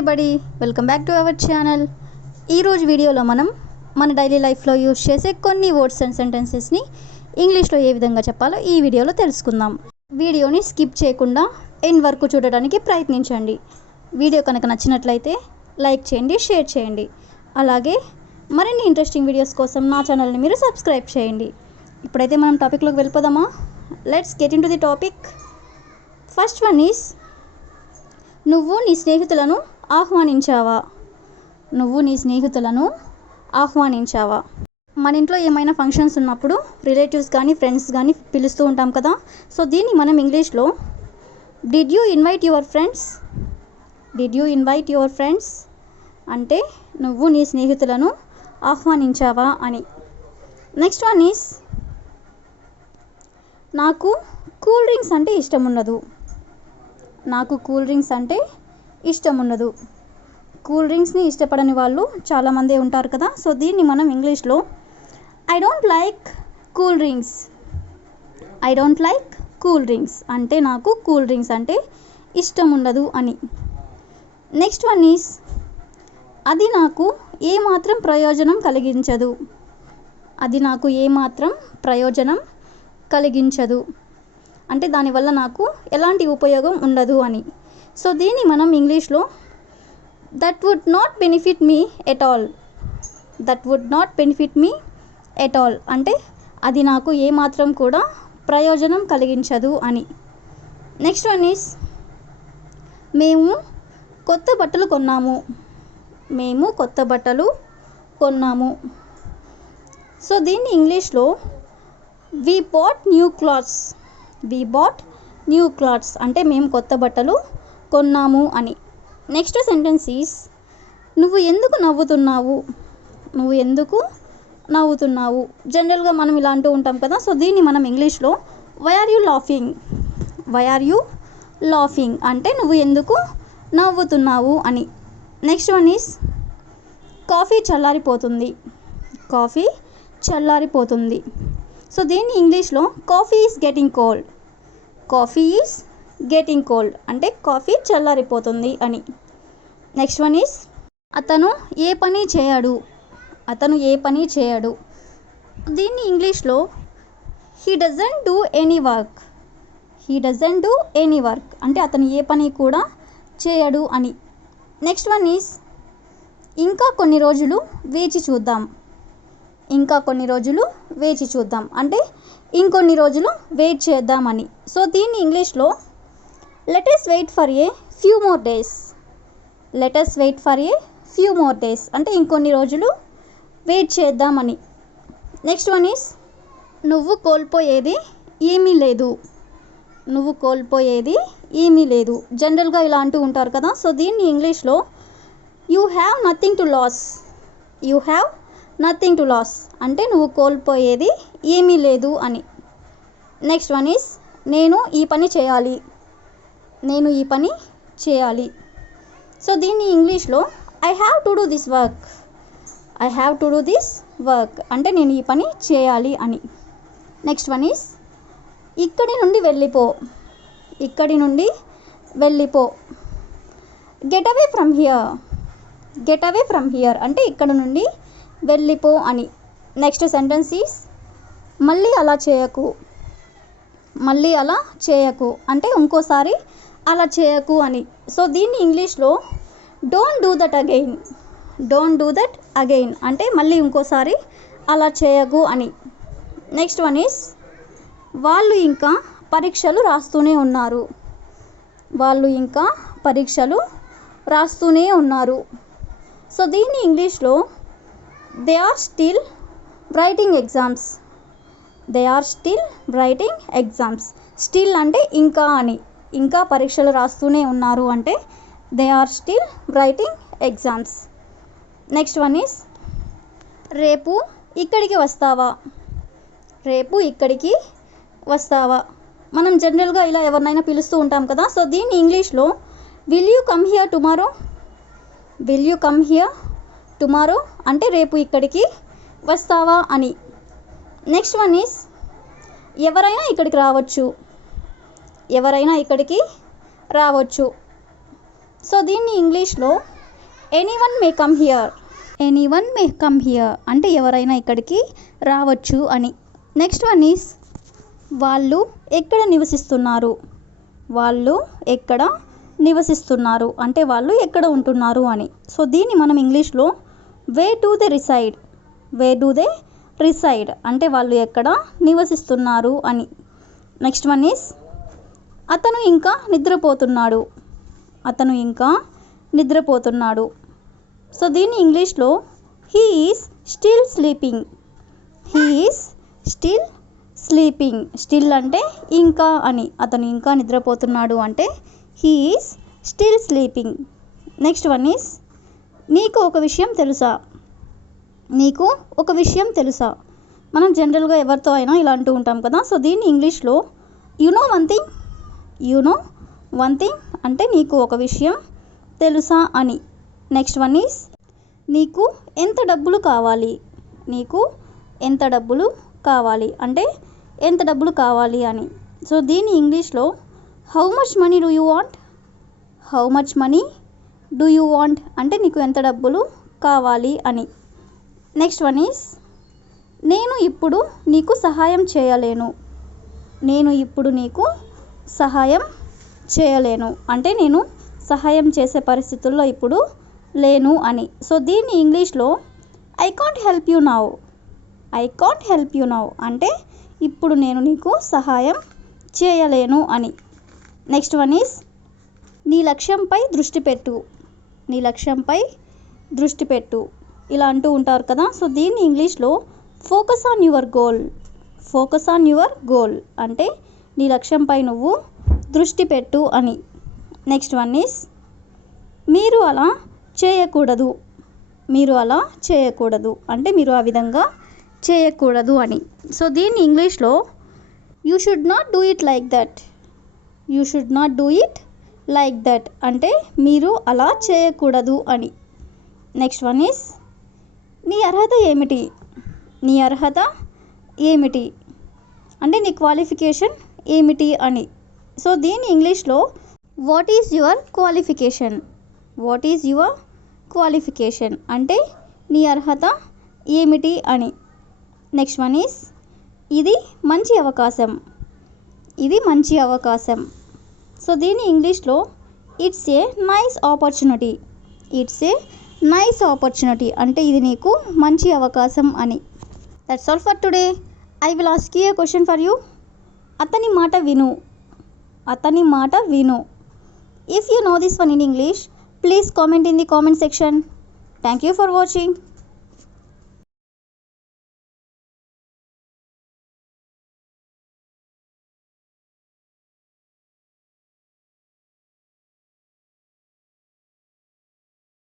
Everybody, welcome back to our channel. ఈరోజు వీడియోలో మనం మన డైలీ లైఫ్లో యూజ్ చేసే కొన్ని వర్డ్స్ అండ్ సెంటెన్సెస్ని ఇంగ్లీష్లో ఏ విధంగా చెప్పాలో ఈ వీడియోలో తెలుసుకుందాం. వీడియోని స్కిప్ చేయకుండా ఎండ్ వరకు చూడడానికి ప్రయత్నించండి. వీడియో కనుక నచ్చినట్లయితే లైక్ చేయండి, షేర్ చేయండి. అలాగే మరిన్ని ఇంట్రెస్టింగ్ వీడియోస్ కోసం నా ఛానల్ని మీరు సబ్స్క్రైబ్ చేయండి. ఇప్పుడైతే మనం టాపిక్లోకి వెళ్ళిపోదామా? Let's get in to the topic. First one is, నువ్వు నీ స్నేహితులను ఆహ్వానించావా? నువ్వు నీ స్నేహితులను ఆహ్వానించావా? మన ఇంట్లో ఏమైనా ఫంక్షన్స్ ఉన్నప్పుడు రిలేటివ్స్ కానీ ఫ్రెండ్స్ కానీ పిలుస్తూ ఉంటాం కదా. సో దీన్ని మనం ఇంగ్లీష్లో did you invite your friends? Did you invite your friends అంటే నువ్వు నీ స్నేహితులను ఆహ్వానించావా అని. నెక్స్ట్ వన్ ఈస్, నాకు కూల్ డ్రింక్స్ అంటే ఇష్టం ఉండదు. నాకు కూల్ డ్రింక్స్ అంటే ఇష్టం ఉండదు. కూల్ డ్రింక్స్ని ఇష్టపడని వాళ్ళు చాలామంది ఉంటారు కదా. సో దీన్ని మనం ఇంగ్లీష్లో I don't like cool drinks. I don't like cool drinks అంటే నాకు కూల్ డ్రింక్స్ అంటే ఇష్టం ఉండదు అని. నెక్స్ట్ వన్ ఈస్, అది నాకు ఏమాత్రం ప్రయోజనం కలిగించదు. అది నాకు ఏమాత్రం ప్రయోజనం కలిగించదు అంటే దానివల్ల నాకు ఎలాంటి ఉపయోగం ఉండదు అని. సో దీన్ని మనం ఇంగ్లీష్లో that would not benefit me at all. That would not benefit me at all అంటే అది నాకు ఏమాత్రం కూడా ప్రయోజనం కలిగించదు అని. నెక్స్ట్ వన్ ఈస్, మేము కొత్త బట్టలు కొన్నాము. మేము కొత్త బట్టలు కొన్నాము. సో దీన్ని ఇంగ్లీష్లో we bought new clothes. We bought new clothes అంటే మేము కొత్త బట్టలు కొన్నాము అని. నెక్స్ట్ సెంటెన్స్ ఈస్, నువ్వు ఎందుకు నవ్వుతున్నావు? నువ్వు ఎందుకు నవ్వుతున్నావు? జనరల్గా మనం ఇలా అంటూ ఉంటాం కదా. సో దీన్ని మనం ఇంగ్లీష్లో why are you laughing? Why are you laughing అంటే నువ్వు ఎందుకు నవ్వుతున్నావు అని. నెక్స్ట్ వన్ ఈస్, కాఫీ చల్లారిపోతుంది. కాఫీ చల్లారిపోతుంది. సో దీన్ని ఇంగ్లీష్లో coffee is getting cold. Coffee is getting cold అంటే కాఫీ చల్లారిపోతుంది అని. నెక్స్ట్ వన్ ఈస్, అతను ఏ పని చేయడు. అతను ఏ పని చేయడు. దీన్ని ఇంగ్లీష్లో he doesn't do any work. He doesn't do any work అంటే అతను ఏ పని కూడా చేయడు అని. నెక్స్ట్ వన్ ఈస్, ఇంకా కొన్ని రోజులు వేచి చూద్దాం. ఇంకా కొన్ని రోజులు వేచి చూద్దాం అంటే ఇంకొన్ని రోజులు వెయిట్ చేద్దామని. సో దీన్ని ఇంగ్లీష్లో let us wait for a few more days. Let us wait for a few more days అంటే ఇంకొన్ని రోజులు వెయిట్ చేద్దామని. నెక్స్ట్ వన్ ఈస్, నువ్వు కోల్పోయేది ఏమీ లేదు. నువ్వు కోల్పోయేది ఏమీ లేదు. జనరల్గా ఇలా అంటూ ఉంటారు కదా. సో దీన్ని ఇంగ్లీష్లో you have nothing to lose. You have nothing to lose అంటే నువ్వు కోల్పోయేది ఏమీ లేదు అని. నెక్స్ట్ వన్ ఈస్, నేను ఈ పని చేయాలి. నేను ఈ పని చేయాలి. సో దీన్ని ఇంగ్లీష్లో I have to do this work. I have to do this work అంటే నేను ఈ పని చేయాలి అని. నెక్స్ట్ వన్ ఈస్, ఇక్కడి నుండి వెళ్ళిపో. ఇక్కడి నుండి వెళ్ళిపో. Get away from here. Get away from here అంటే ఇక్కడ నుండి వెళ్ళిపో అని. నెక్స్ట్ సెంటెన్స్ ఈస్, మళ్ళీ అలా చేయకు. మళ్ళీ అలా చేయకు అంటే ఇంకోసారి అలా చేయకు అని. సో దీన్ని ఇంగ్లీష్లో don't do that again. Don't do that again అంటే మళ్ళీ ఇంకోసారి అలా చేయకు అని. నెక్స్ట్ వన్ ఈస్, వాళ్ళు ఇంకా పరీక్షలు రాస్తూనే ఉన్నారు. వాళ్ళు ఇంకా పరీక్షలు రాస్తూనే ఉన్నారు. సో దీన్ని ఇంగ్లీష్లో they are still writing exams. They are still writing exams. Still అంటే ఇంకా అని. ఇంకా పరీక్షలు రాస్తూనే ఉన్నారు అంటే they are still writing exams. Next one is, రేపు ఇక్కడికి వస్తావా? రేపు ఇక్కడికి వస్తావా? మనం జనరల్గా ఇలా ఎవరినైనా పిలుస్తూ ఉంటాం కదా. సో దీన్ని ఇంగ్లీష్లో will you come here tomorrow. Will you come here tomorrow అంటే రేపు ఇక్కడికి వస్తావా అని. నెక్స్ట్ వన్ ఈస్, ఎవరైనా ఇక్కడికి రావచ్చు. ఎవరైనా ఇక్కడికి రావచ్చు. సో దీన్ని ఇంగ్లీష్లో anyone may come here. Anyone may come here అంటే ఎవరైనా ఇక్కడికి రావచ్చు అని. నెక్స్ట్ వన్ ఈస్ వాళ్ళు ఎక్కడ నివసిస్తున్నారు. వాళ్ళు ఎక్కడ నివసిస్తున్నారు అంటే వాళ్ళు ఎక్కడ ఉంటున్నారు అని. సో దీన్ని మనం ఇంగ్లీష్లో wear do they reside. Wear do they reside అంటే వాళ్ళు ఎక్కడ నివసిస్తున్నారు అని. నెక్స్ట్ వన్ ఈస్ అతను ఇంకా నిద్రపోతున్నాడు. అతను ఇంకా నిద్రపోతున్నాడు. సో దీన్ని ఇంగ్లీష్లో he is still sleeping. He is still sleeping. Still అంటే ఇంకా అని. అతను ఇంకా నిద్రపోతున్నాడు అంటే he is still sleeping. Next one is నీకు ఒక విషయం తెలుసా. నీకు ఒక విషయం తెలుసా. మనం జనరల్గా ఎవరితో అయినా ఇలా అంటూ ఉంటాం కదా. సో దీన్ని ఇంగ్లీష్లో you know one thing. You know one thing అంటే నీకు ఒక విషయం తెలుసా అని. నెక్స్ట్ వన్ ఈజ్ నీకు ఎంత డబ్బులు కావాలి. నీకు ఎంత డబ్బులు కావాలి అంటే ఎంత డబ్బులు కావాలి అని. సో దీన్ని ఇంగ్లీష్లో how much money do you want. How much money do you want అంటే నీకు ఎంత డబ్బులు కావాలి అని. నెక్స్ట్ వన్ ఈజ్ నేను ఇప్పుడు నీకు సహాయం చేయలేను. నేను ఇప్పుడు నీకు సహాయం చేయలేను అంటే నేను సహాయం చేసే పరిస్థితుల్లో ఇప్పుడు లేను అని. సో దీన్ని ఇంగ్లీష్లో I can't help you now. I can't help you now అంటే ఇప్పుడు నేను నీకు సహాయం చేయలేను అని. నెక్స్ట్ వన్ ఈజ్ నీ లక్ష్యంపై దృష్టి పెట్టు. నీ లక్ష్యంపై దృష్టి పెట్టు ఇలా అంటూ ఉంటారు కదా. సో దీన్ని ఇంగ్లీష్లో focus on your goal. Focus on your goal అంటే నీ లక్ష్యంపై నువ్వు దృష్టి పెట్టు అని. నెక్స్ట్ వన్ ఈజ్ మీరు అలా చేయకూడదు. మీరు అలా చేయకూడదు అంటే మీరు ఆ విధంగా చేయకూడదు అని. సో దీన్ని ఇంగ్లీష్లో you should not do it like that. You should not do it like that అంటే మీరు అలా చేయకూడదు అని. నెక్స్ట్ వన్ ఈజ్ నీ అర్హత ఏమిటి. నీ అర్హత ఏమిటి అంటే నీ క్వాలిఫికేషన్ ఏమిటి అని. సో దీన్ని ఇంగ్లీష్లో what is your qualification. What is your qualification అంటే నీ అర్హత ఏమిటి అని. నెక్స్ట్ వన్ ఈజ్ ఇది మంచి అవకాశం. ఇది మంచి అవకాశం. సో దీన్ని ఇంగ్లీష్లో it's a nice opportunity. It's a nice opportunity అంటే ఇది నీకు మంచి అవకాశం అని. That's all for today. I will ask you A question for you. అతని మాట విను. అతని మాట విను. If you know this one in English, please comment in the comment section. Thank you for watching.